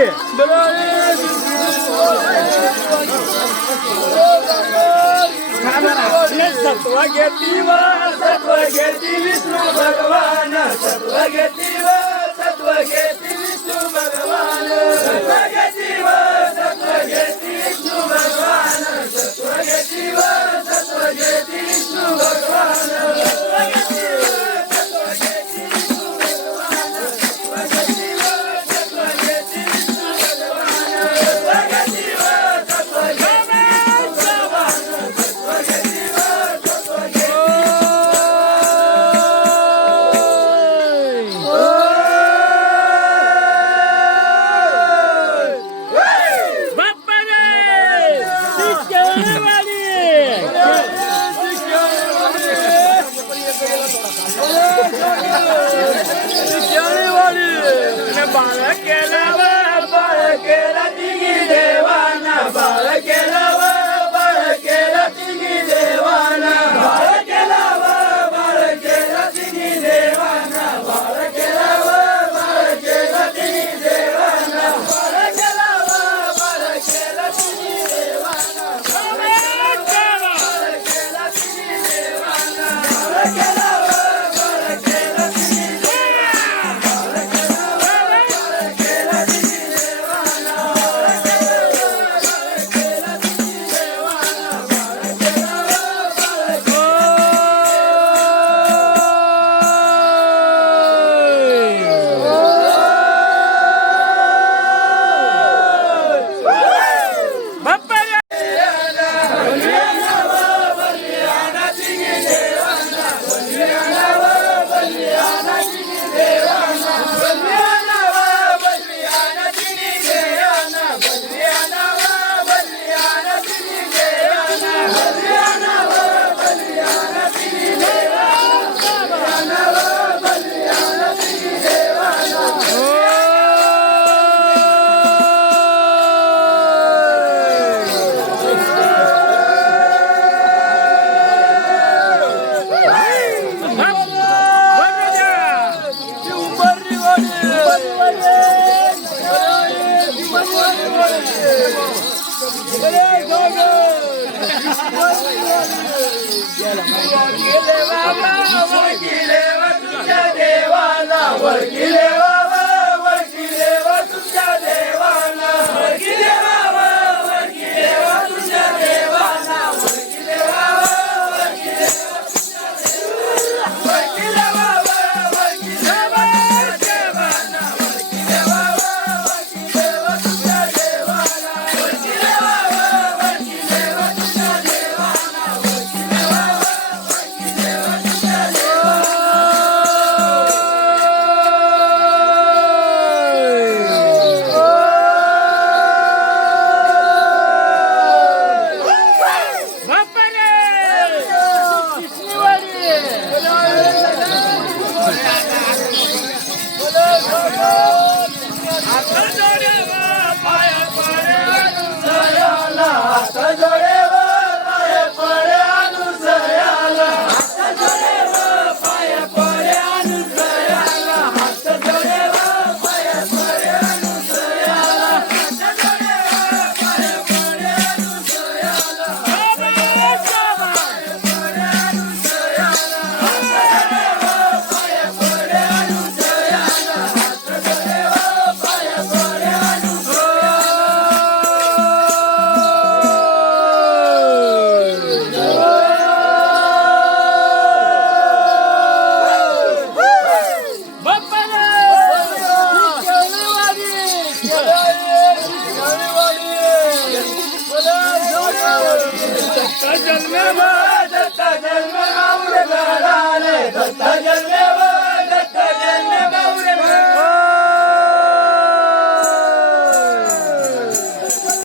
Сатвагетива, сатвагетивисна Бхагавана, сатвагетивисна para que le ¡Vamos! ¡Vamos! va ¡Vamos! va تڙڙو و